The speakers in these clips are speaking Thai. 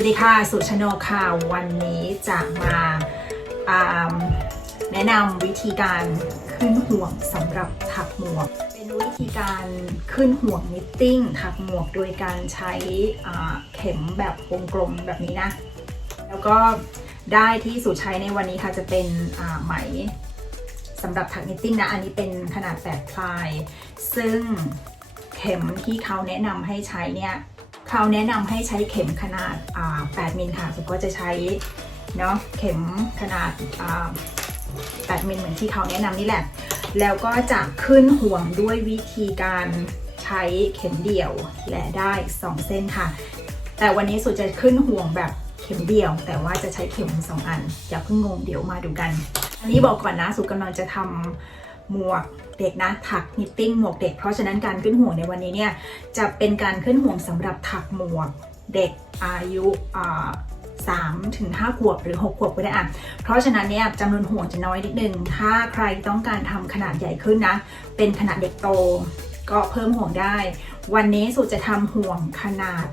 วัสดีค่ะ สุชโนค่ะ วันนี้จะมาาแนะนำวิธีการขึ้นห่วงสำหรับถักหมวก เป็นวิธีการขึ้นห่วงนิตติ้งถักหมวกโดยการใช้เข็มแบบวงกลมแบบนี้นะ แล้วก็ได้ที่สุใช้ในวันนี้ค่ะจะเป็นไหมสำหรับถักนิตติ้งนะ อันนี้เป็นขนาด8พลาย ซึ่งเข็มที่เขาแนะนำให้ใช้เนี่ย เขาแนะนำให้ใช้เข็มขนาด 8 มิลค่ะสุก็จะใช้เนาะเข็มขนาด 8 มิลเหมือนที่เขาแนะนำนี่แหละ แล้วก็จะขึ้นห่วงด้วยวิธีการใช้เข็มเดี่ยวและได้ 2 เส้นค่ะ แต่วันนี้สุจะขึ้นห่วงแบบเข็มเดี่ยว แต่ว่าจะใช้เข็ม 2 อัน อย่าเพิ่งงงเดี๋ยวมาดูกัน อันนี้บอกก่อนนะสุกำลังจะทำ หมวกเด็กนะถักนิตติ้งหมวกเด็ก เพราะฉะนั้นการขึ้นห่วงในวันนี้เนี่ยจะเป็นการขึ้นห่วงสำหรับถักหมวกเด็กอายุสามถึงห้าขวบหรือ6ขวบก็ได้อะเพราะฉะนั้นเนี่ยจำนวนห่วงจะน้อยนิดนึง ถ้าใครต้องการทำขนาดใหญ่ขึ้นนะ เป็นขนาดเด็กโตก็เพิ่มห่วงได้ วันนี้สุจะทำห่วงขนาด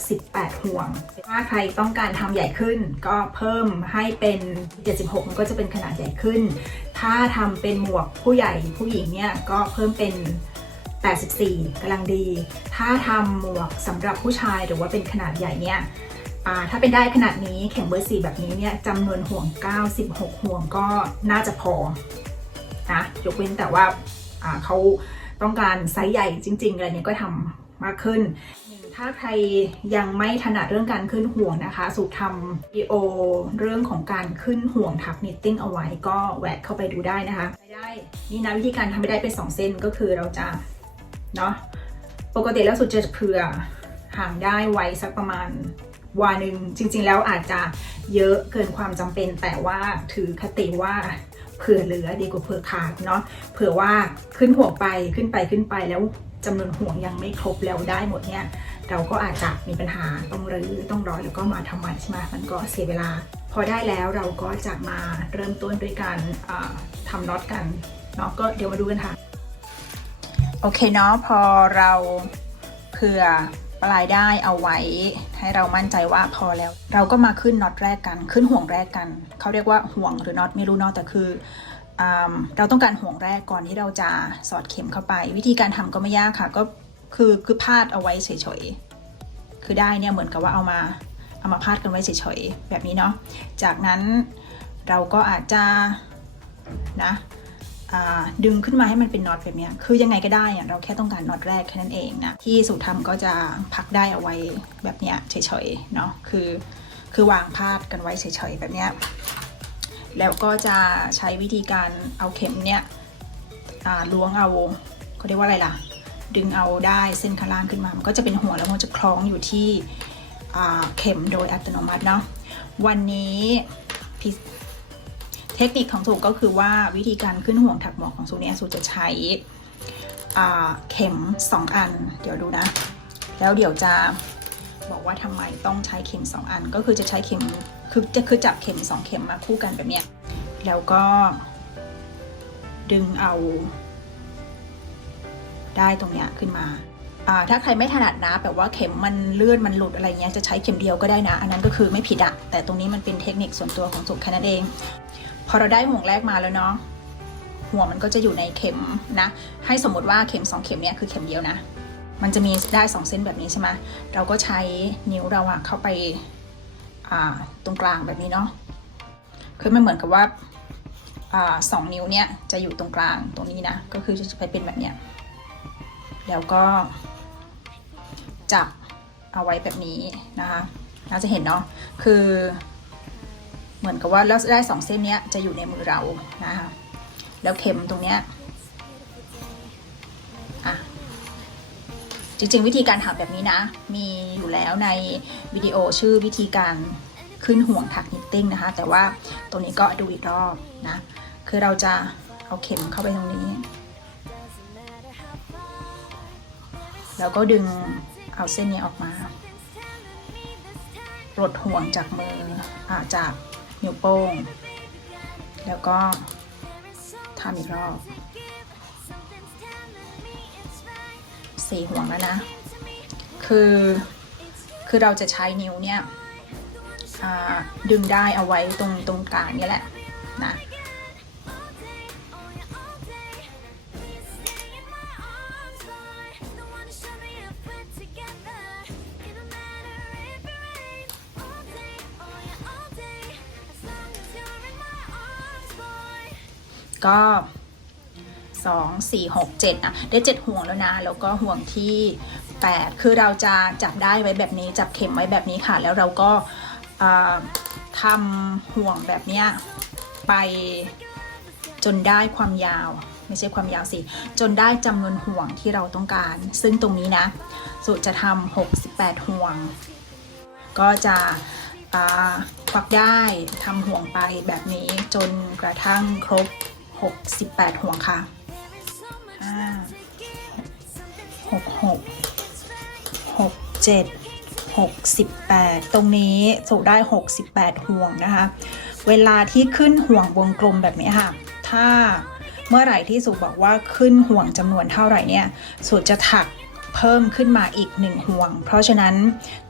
68 ห่วง ถ้าใครต้องการทำใหญ่ขึ้น ก็เพิ่มให้เป็น 76 มันก็จะเป็นขนาดใหญ่ขึ้น ถ้าทำเป็นหมวกผู้ใหญ่ผู้หญิงเนี่ยก็เพิ่มเป็น 84กำลังดี ถ้าทำหมวกสำหรับผู้ชายหรือว่าเป็นขนาดใหญ่เนี่ยถ้าเป็นได้ขนาดนี้เข็มเบอร์สีแบบนี้เนี่ยจำนวนห่วง 96 ห่วงก็น่าจะพอนะยกเว้นแต่ว่าเขา ต้องการไซส์ใหญ่จริง ๆ อะไรเนี่ยก็ทำมากขึ้น ถ้าใครยังไม่ถนัดเรื่องการขึ้นห่วงนะคะสุทำวิดีโอเรื่องของการขึ้นห่วงถักนิตติ้งเอาไว้ก็แวะเข้าไปดูได้นะคะไปได้นี่นะวิธีการทำไปได้เป็น2เส้นก็คือเราจะเนาะปกติแล้วสุดจะเผื่อห่างได้ไว้สักประมาณวาหนึ่งจริง ๆ แล้วอาจจะเยอะเกินความจำเป็นแต่ว่าถือคติว่า เผื่อเหลือดีกว่าเผื่อขาดเนาะเผื่อว่าขึ้นห่วงไปขึ้นไปขึ้นไปแล้วจำนวนห่วงยังไม่ครบแล้วได้หมดเนี่ยเราก็อาจจะมีปัญหาต้องรื้อต้องร้อยแล้วก็มาทำใหม่ใช่ไหมมันก็เสียเวลา พอได้แล้วเราก็จะมาเริ่มต้นด้วยการอ่าทำน็อตกันเนาะก็เดี๋ยวมาดูกันค่ะ โอเคเนาะพอเราเผื่อ ปลายได้เอาไว้ ให้เรามั่นใจว่าพอแล้ว เราก็มาขึ้นน็อตแรกกัน ขึ้นห่วงแรกกัน เขาเรียกว่าห่วงหรือน็อตไม่รู้เนาะแต่คืออ่าเราต้องการห่วงแรกก่อนที่เราจะสอดเข็มเข้าไป วิธีการทำก็ไม่ยากค่ะ ก็คือคือพาดเอาไว้เฉยๆคือได้เนี่ยเหมือนกับว่าเอามาเอามาพาดกันไว้เฉยๆแบบนี้เนาะจากนั้นเราก็อาจจะนะ ดึงขึ้นมาให้มันเป็นน็อตแบบนี้คือยังไงก็ได้อะเราแค่ต้องการน็อตแรกแค่นั้นเองนะที่สุทำก็จะพักได้เอาไว้แบบเนี้ยเฉยๆเนาะคือ คือวางพาดกันไว้เฉยๆแบบเนี้ยแล้วก็จะใช้วิธีการเอาเข็มเนี้ยล้วงเอาเขาเรียกว่าอะไรล่ะ ดึงเอาได้เส้นข้างล่างขึ้นมามันก็จะเป็นหัวแล้วมันจะคล้องอยู่ที่เข็มโดยอัตโนมัติเนาะวันนี้พิ เทคนิคของสูก็คือว่าวิธีการขึ้นห่วงถักหมวกของสูเนี่ยสูจะใช้เข็ม 2 อัน เดี๋ยวดูนะ แล้วเดี๋ยวจะบอกว่าทำไมต้องใช้เข็ม 2 อัน ก็คือจะใช้เข็มคือจะคือจับเข็ม 2 เข็มมาคู่กันแบบเนี้ยแล้วก็ดึงเอา ได้ตรงเนี้ยขึ้นมาถ้าใครไม่ถนัดนะแบบว่าเข็มมันเลื่อนมันหลุดอะไรเงี้ยจะใช้เข็มเดียวก็ได้นะ อันนั้นก็คือไม่ผิดอะแต่ตรงนี้มันเป็นเทคนิคส่วนตัวของสุแค่นั้นเอง พอเราได้ห่วงแรกมาแล้วเนาะหัวมันก็จะอยู่ในเข็มนะ ให้สมมติว่าเข็ม 2 เข็มเนี่ยคือเข็มเดียวนะ มันจะมีได้2เส้นแบบนี้ใช่ไหมเราก็ใช้นิ้วเราอะเข้าไปาตรงกลางแบบนี้เนาะคือมันเหมือนกับว่าอ่าสองนิ้วเนี่ยจะอยู่ตรงกลางตรงนี้นะ ก็คือจะไปเป็นแบบเนี้ย แล้วก็จับเอาไว้แบบนี้นะคะ น่าจะเห็นเนาะ คือ เหมือนกับว่าแล้วได้สองเส้นนี้จะอยู่ในมือเรานะคะแล้วเข็มตรงเนี้ยอะจริงๆ วิธีการทำแบบนี้นะ มีอยู่แล้วในวิดีโอชื่อวิธีการขึ้นห่วงถักนิตติ้งนะคะ แต่ว่าตรงนี้ก็ดูอีกรอบนะ คือเราจะเอาเข็มเข้าไปตรงนี้ แล้วก็ดึงเอาเส้นนี้ออกมา ปลดห่วงจากมืออาจาก นิ้วโป้ง แล้วก็ทำอีกรอบสี่ห่วงแล้วนะ คือ คือเราจะใช้นิ้วเนี่ยดึงได้เอาไว้ตรงตรงกลางนี่แหละนะ 2 4 6 7อะได้ 7 ห่วงแล้วนะ แล้วก็ห่วงที่ 8 คือเราจะจับได้ไว้แบบนี้ จับเข็มไว้แบบนี้ค่ะ แล้วเราก็ทำห่วงแบบเนี้ยไปจนได้ความยาว ไม่ใช่ความยาวสิ จนได้จำนวนห่วงที่เราต้องการ ซึ่งตรงนี้นะ สูตรจะทำ68 ห่วง ก็จะควักได้ทำห่วงไปแบบนี้จนกระทั่งครบ 68 ห่วงค่ะ ห้าหกหกหกเจ็ดหกสิบแปดตรงนี้สูได้68ห่วงนะคะ เวลาที่ขึ้นห่วงวงกลมแบบนี้ค่ะ ถ้าเมื่อไหร่ที่สุบอกว่าขึ้นห่วงจำนวนเท่าไหร่เนี่ยสุจะถักเพิ่มขึ้นมาอีกหนึ่งห่วง เพราะฉะนั้น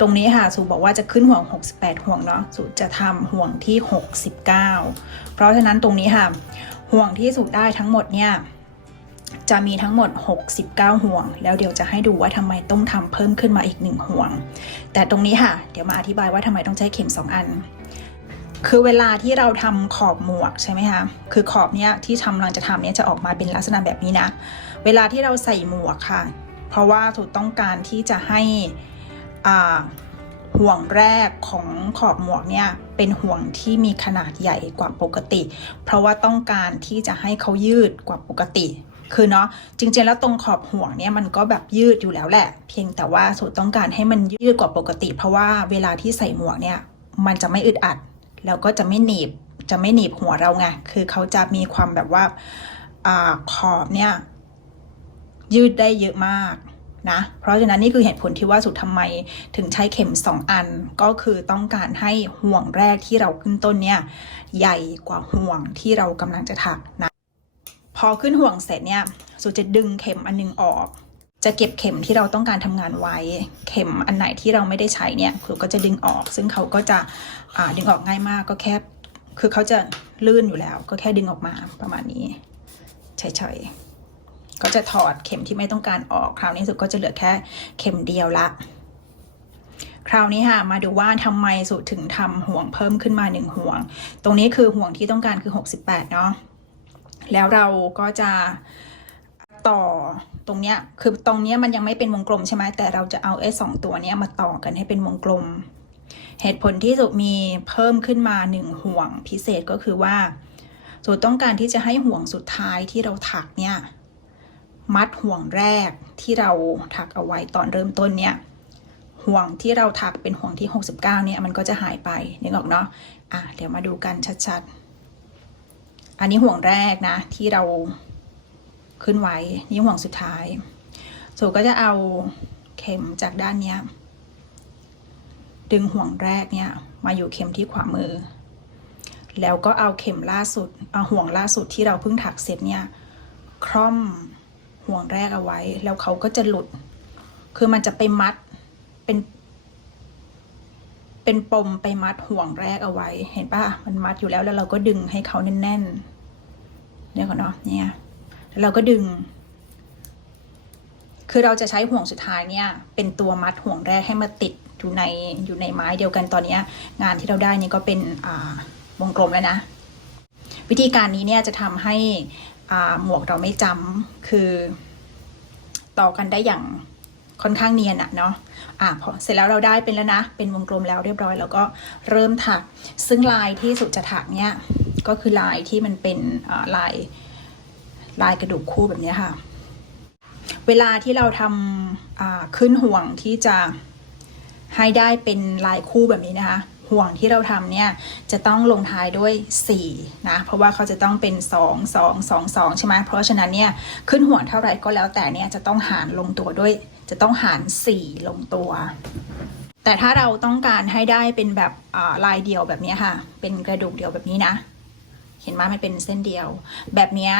ตรงนี้ค่ะสุบอกว่าจะขึ้นห่วง 68 ห่วงเนาะสุจะทำห่วงที่ 69 เพราะฉะนั้นตรงนี้ค่ะห่วงที่สุได้ทั้งหมดเนี่ย จะมีทั้งหมด 69 ห่วง แล้วเดี๋ยวจะให้ดูว่าทำไมต้องทำเพิ่มขึ้นมาอีกหนึ่งห่วง แต่ตรงนี้ค่ะ เดี๋ยวมาอธิบายว่าทำไมต้องใช้เข็ม 2 อัน คือเวลาที่เราทำขอบหมวกใช่ไหมคะ คือขอบเนี้ยที่ทำกำลังจะทำเนี้ยจะออกมาเป็นลักษณะแบบนี้นะ เวลาที่เราใส่หมวกค่ะ เพราะว่าถูกต้องการที่จะให้อ่าห่วงแรกของขอบหมวกเนี่ยเป็นห่วงที่มีขนาดใหญ่กว่าปกติ เพราะว่าต้องการที่จะให้เขายืดกว่าปกติ คือเนาะจริงๆแล้วตรงขอบห่วงเนี่ยมันก็แบบยืดอยู่แล้วแหละ เพียงแต่ว่าสูตรต้องการให้มันยืดกว่าปกติ เพราะว่าเวลาที่ใส่หมวกเนี่ยมันจะไม่อึดอัด แล้วก็จะไม่หนีบจะไม่หนีบหัวเราไงคือเขาจะมีความแบบว่าอาขอบเนี่ยยืดได้เยอะมากนะ เพราะฉะนั้นนี่คือเหตุผลที่ว่าสุดทำไมถึงใช้เข็ม 2 อัน ก็คือต้องการให้ห่วงแรกที่เราขึ้นต้นเนี่ยใหญ่กว่าห่วงที่เรากำลังจะถักนะ พอขึ้นห่วงเสร็จเนี่ยสุจะดึงเข็มอันหนึงออก จะเก็บเข็มที่เราต้องการทำงานไว้ เข็มอันไหนที่เราไม่ได้ใช้เนี่ยคือก็จะดึงออก ซึ่งเขาก็จะอ่าดึงออกง่ายมากก็แค่คือเขาจะลื่นอยู่แล้ว ก็แค่ดึงออกมาประมาณนี้เฉยๆก็จะถอดเข็มที่ไม่ต้องการออกคราวนี้สุดก็จะเหลือแค่เข็มเดียวละคราวนี้ค่ะมาดูว่าทำไมสุดถึงทำห่วงเพิ่มขึ้นมาหนึ่งห่วง ตรงนี้คือห่วงที่ต้องการคือ 68 เนาะ แล้วเราก็จะต่อตรงเนี้ยคือตรงเนี้ยมันยังไม่เป็นวงกลมใช่ไหมแต่เราจะเอาไอ้สองตัวเนี้ยมาต่อกันให้เป็นวงกลม เหตุผลที่สุมีเพิ่มขึ้นมาหนึ่งห่วงพิเศษก็คือว่าสุต้องการที่จะให้ห่วงสุดท้ายที่เราถักเนี่ยมัดห่วงแรกที่เราถักเอาไว้ตอนเริ่มต้นเนี่ยห่วงที่เราถักเป็นห่วงที่ 69เนี่ยมันก็จะหายไปนึกออกเนาะอะเดี๋ยวมาดูกันชัดๆ อันนี้ห่วงแรกนะ ที่เราขึ้นไว้ นี่ห่วงสุดท้าย สูก็จะเอาเข็มจากด้านเนี้ย ดึงห่วงแรกเนี่ย มาอยู่เข็มที่ขวามือ แล้วก็เอาเข็มล่าสุดเอาห่วงล่าสุดที่เราเพิ่งถักเสร็จเนี่ยคร่อมห่วงแรกเอาไว้ แล้วเขาก็จะหลุด คือมันจะไปมัดเป็นเป็นปมไปมัดห่วงแรกเอาไว้ เห็นปะมันมัดอยู่แล้วแล้วเราก็ดึงให้เขาแน่น ๆ เนี่ยก่อนเนาะเนี่ยแล้วเราก็ดึง คือเราจะใช้ห่วงสุดท้ายเนี่ยเป็นตัวมัดห่วงแรกให้มาติดอยู่ในอยู่ในไม้เดียวกันตอนนี้งานที่เราได้นี่ก็เป็นวงกลมแล้วนะ วิธีการนี้เนี่ยจะทำให้หมวกเราไม่จำคือต่อกันได้อย่างค่อนข้างเนียนอะเนาะ อะพอเสร็จแล้วเราได้เป็นแล้วนะ เป็นวงกลมแล้วเรียบร้อย แล้วก็เริ่มถัก ซึ่งลายที่สุดจะถักเนี่ย ก็คือลายที่มันเป็นลายลายกระดูกคู่แบบนี้ค่ะ เวลาที่เราทำขึ้นห่วงที่จะให้ได้เป็นลายคู่แบบนี้นะคะ ห่วงที่เราทำเนี่ยจะต้องลงท้ายด้วย4นะเพราะว่าเขาจะต้องเป็น 2 2 2 2 ใช่ไหมเพราะฉะนั้นเนี่ยขึ้นห่วงเท่าไหร่ก็แล้วแต่เนี่ยจะต้องหารลงตัวด้วย จะต้องหาร 4 ลงตัว แต่ถ้าเราต้องการให้ได้เป็นแบบลายเดียวแบบนี้ค่ะ เป็นกระดูกเดียวแบบนี้นะ เห็นไหมมันเป็นเส้นเดียว แบบนี้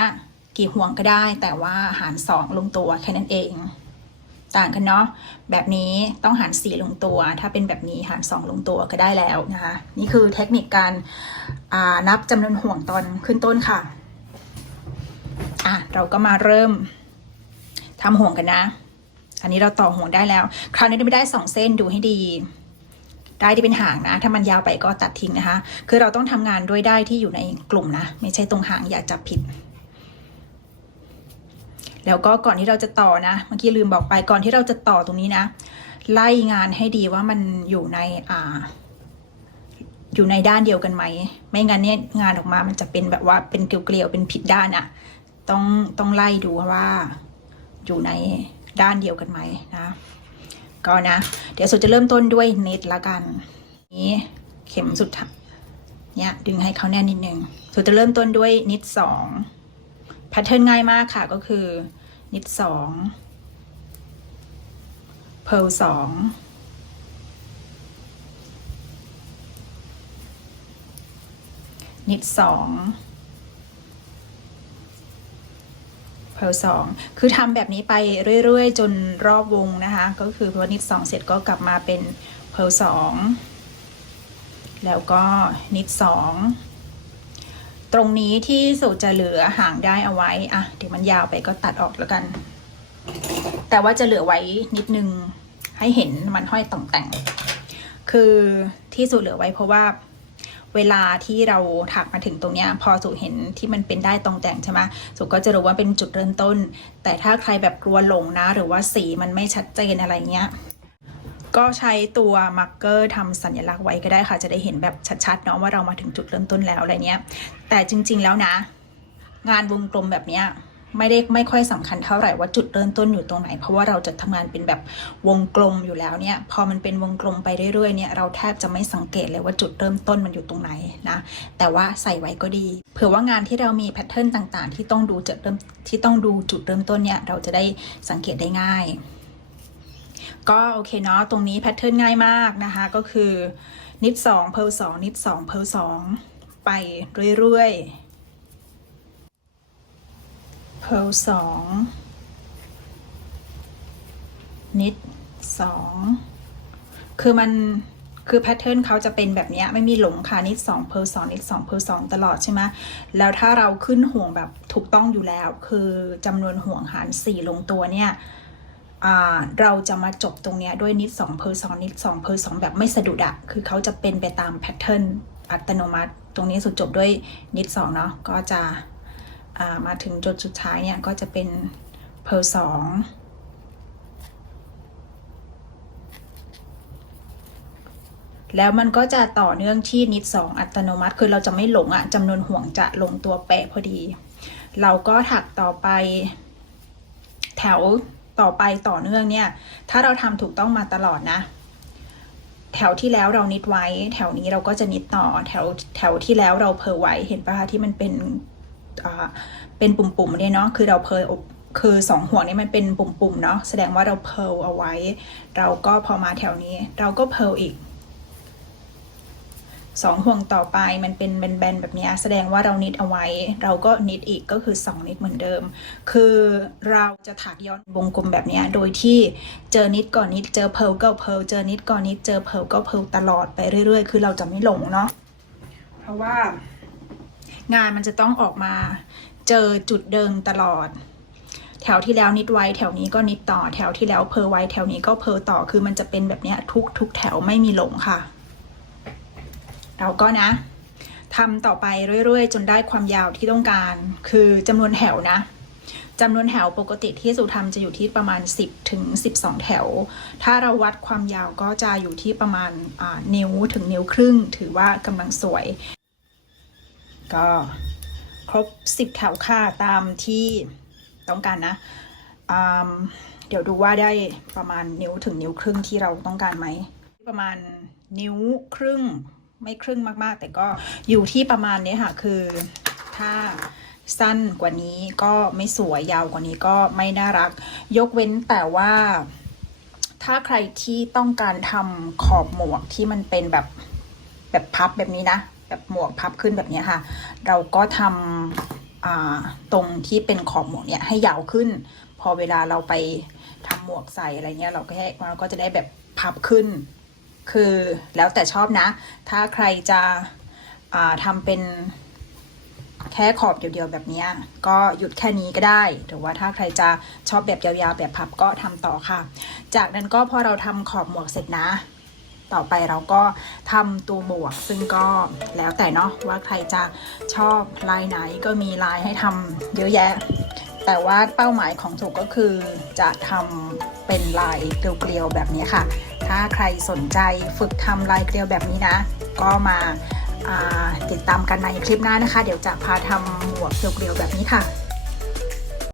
กี่ห่วงก็ได้ แต่ว่าหารสองลงตัวแค่นั้นเอง ต่างกันเนาะแบบนี้ต้องหารสี่ลงตัว ถ้าเป็นแบบนี้หารสองลงตัวก็ได้แล้วนะคะ นี่คือเทคนิคการนับจำนวนห่วงตอนขึ้นต้นค่ะอะเราก็มาเริ่มทำห่วงกันนะ อันนี้เราต่อห่วงได้แล้ว คราวนี้ไม่ได้สองเส้นดูให้ดี ได้ที่เป็นหางนะ ถ้ามันยาวไปก็ตัดทิ้งนะคะ คือเราต้องทำงานด้วยได้ที่อยู่ในกลุ่มนะ ไม่ใช่ตรงหางอย่าจับผิด แล้วก็ก่อนที่เราจะต่อนะ เมื่อกี้ลืมบอกไปก่อนที่เราจะต่อตรงนี้นะ ไล่งานให้ดีว่ามันอยู่ในอ่า อยู่ในด้านเดียวกันไหม ไม่งั้นเนี่ยงานออกมามันจะเป็นแบบว่าเป็นเกลียวๆเป็นผิดด้านอะ ต้องต้องไล่ดูว่าอยู่ในด้านเดียวกันไหมนะ ก็นะ เดี๋ยวสุดจะเริ่มต้นด้วยเน็ตละกัน นี้เข็มสุดท้ายเนี่ยดึงให้เขาแน่นนิดนึงสุดจะเริ่มต้นด้วยนิดสองแพทเทิร์นง่ายมากค่ะก็คือ นิดสองเพลสองนิดสอง เพลสองคือทำแบบนี้ไปเรื่อยๆ จนรอบวงนะคะ ก็คือพอนิดสองเสร็จก็กลับมาเป็นเพลสองแล้วก็นิดสองตรงนี้ที่สุดจะเหลือห่างได้เอาไว้อะเดี๋ยวมันยาวไปก็ตัดออกแล้วกัน แต่ว่าจะเหลือไว้นิดนึงให้เห็นมันห้อยต่องแต่ง คือที่สุดเหลือไว้เพราะว่า เวลาที่เราถักมาถึงตรงเนี้ยพอสุเห็นที่มันเป็นได้ตรงแต่งใช่ไหมสุก็จะรู้ว่าเป็นจุดเริ่มต้น แต่ถ้าใครแบบกลัวหลงนะ หรือว่าสีมันไม่ชัดเจนอะไรเงี้ยก็ใช้ตัวมาร์กเกอร์ทำสัญลักษณ์ไว้ก็ได้ค่ะ จะได้เห็นแบบชัดๆเนาะว่าเรามาถึงจุดเริ่มต้นแล้วอะไรเงี้ย แต่จริงๆแล้วนะ งานวงกลมแบบเนี้ย ไม่ได้ไม่ค่อยสำคัญเท่าไหร่ว่าจุดเริ่มต้นอยู่ตรงไหน เพราะว่าเราจะทำงานเป็นแบบวงกลมอยู่แล้วเนี่ยพอมันเป็นวงกลมไปเรื่อยๆเนี่ยเราแทบจะไม่สังเกตเลยว่าจุดเริ่มต้นมันอยู่ตรงไหนนะแต่ว่าใส่ไว้ก็ดี เผื่อว่างานที่เรามีแพทเทิร์นต่างๆ ที่ต้องดูจุดเริ่มที่ต้องดูจุดเริ่มต้นเนี่ยเราจะได้สังเกตได้ง่าย ก็โอเคเนาะตรงนี้แพทเทิร์นง่ายมากนะคะ ก็คือนิดสองเพลสองนิดสองเพลสองไปเรื่อยๆ เพลสองนิดสองคือมันคือแพทเทิร์นเขาจะเป็นแบบนี้ไม่มีหลงค่ะนิดสองเพลสองนิดสองเพลสองตลอดใช่ไหมแล้วถ้าเราขึ้นห่วงแบบถูกต้องอยู่แล้ว คือจำนวนห่วงหารสี่ลงตัวเนี่ยเราจะมาจบตรงนี้ด้วยนิด2เพอร์สองนิด2เพอร์สองแบบไม่สะดุดอะคือเขาจะเป็นไปตามแพทเทิร์นอัตโนมัติ ตรงนี้สุดจบด้วยนิด2เนาะก็จะ มาถึงจุดสุดท้ายเนี่ยก็จะเป็นเพอสองแล้วมันก็จะต่อเนื่องที่นิดสองอัตโนมัติ คือเราจะไม่หลงอะจำนวนห่วงจะลงตัวเป๊ะพอดี เราก็ถักต่อไป แถวต่อไปต่อเนื่องเนี่ย ถ้าเราทำถูกต้องมาตลอดนะ แถวที่แล้วเรานิดไว้ แถวนี้เราก็จะนิดต่อ แถวแถวที่แล้วเราเพอไว้ เห็นปะคะที่มันเป็น เป็นปุ่มๆเนี่ยเนาะคือเราเพออบคือสองห่วงนี้มันเป็นปุ่มๆเนาะแสดงว่าเราเพลเอาไว้ เราก็พอมาแถวนี้ เราก็เพลอีกสองห่วงต่อไปมันเป็นแบนๆแบบนี้แสดงว่าเรานิดเอาไว้ เราก็นิดอีกก็คือสองนิดเหมือนเดิม คือเราจะถักย้อนวงกลมแบบนี้โดยที่เจอนิดก่อนนิดเจอเพลก็เพลเจอนิดก่อนนิดเจอเพลก็เพลตลอดไปเรื่อยๆ คือเราจะไม่หลงเนาะเพราะว่า งานมันจะต้องออกมาเจอจุดเดิมตลอด แถวที่แล้วนิดไว้แถวนี้ก็นิดต่อ แถวที่แล้วเพลไว้แถวนี้ก็เพลต่อคือมันจะเป็นแบบนี้ทุกทุกแถวไม่มีหลงค่ะเราก็นะทำต่อไปเรื่อยๆ จนได้ความยาวที่ต้องการ คือจำนวนแถวนะจำนวนแถวปกติที่สุทำจะอยู่ที่ประมาณ 10 ถึง 12 แถว ถ้าเราวัดความยาวก็จะอยู่ที่ประมาณนิ้วถึงนิ้วครึ่ง ถือว่ากำลังสวย ก็ครบ 10 แถวค่าตามที่ต้องการนะ เดี๋ยวดูว่าได้ประมาณนิ้วถึงนิ้วครึ่งที่เราต้องการไหม ประมาณนิ้วครึ่งไม่ครึ่งมากๆ แต่ก็อยู่ที่ประมาณนี้ค่ะ คือถ้าสั้นกว่านี้ก็ไม่สวยยาวกว่านี้ก็ไม่น่ารัก ยกเว้นแต่ว่า ถ้าใครที่ต้องการทำขอบหมวกที่มันเป็นแบบแบบพับแบบนี้นะ แบบหมวกพับขึ้นแบบนี้ค่ะ เราก็ทำตรงที่เป็นขอบหมวกเนี่ยให้ยาวขึ้น พอเวลาเราไปทำหมวกใส่อะไรเงี้ยเราก็แค่เราก็จะได้แบบพับขึ้น คือแล้วแต่ชอบนะ ถ้าใครจะอ่าทำเป็นแค่ขอบเดียวๆแบบนี้ก็หยุดแค่นี้ก็ได้หรือว่าถ้าใครจะชอบแบบยาวๆแบบพับก็ทำต่อค่ะ จากนั้นก็พอเราทำขอบหมวกเสร็จนะ ต่อไปเราก็ทำตัวหมวก ซึ่งก็แล้วแต่เนาะว่าใครจะชอบลายไหนก็มีลายให้ทำเยอะแยะ แต่ว่าเป้าหมายของถูกก็คือจะทำเป็นลายเกลียวๆแบบนี้ค่ะ ถ้าใครสนใจฝึกทำลายเกลียวแบบนี้นะ ก็มาาติดตามกันในคลิปหน้านะคะ เดี๋ยวจะพาทำหมวกเกลียวๆแบบนี้ค่ะ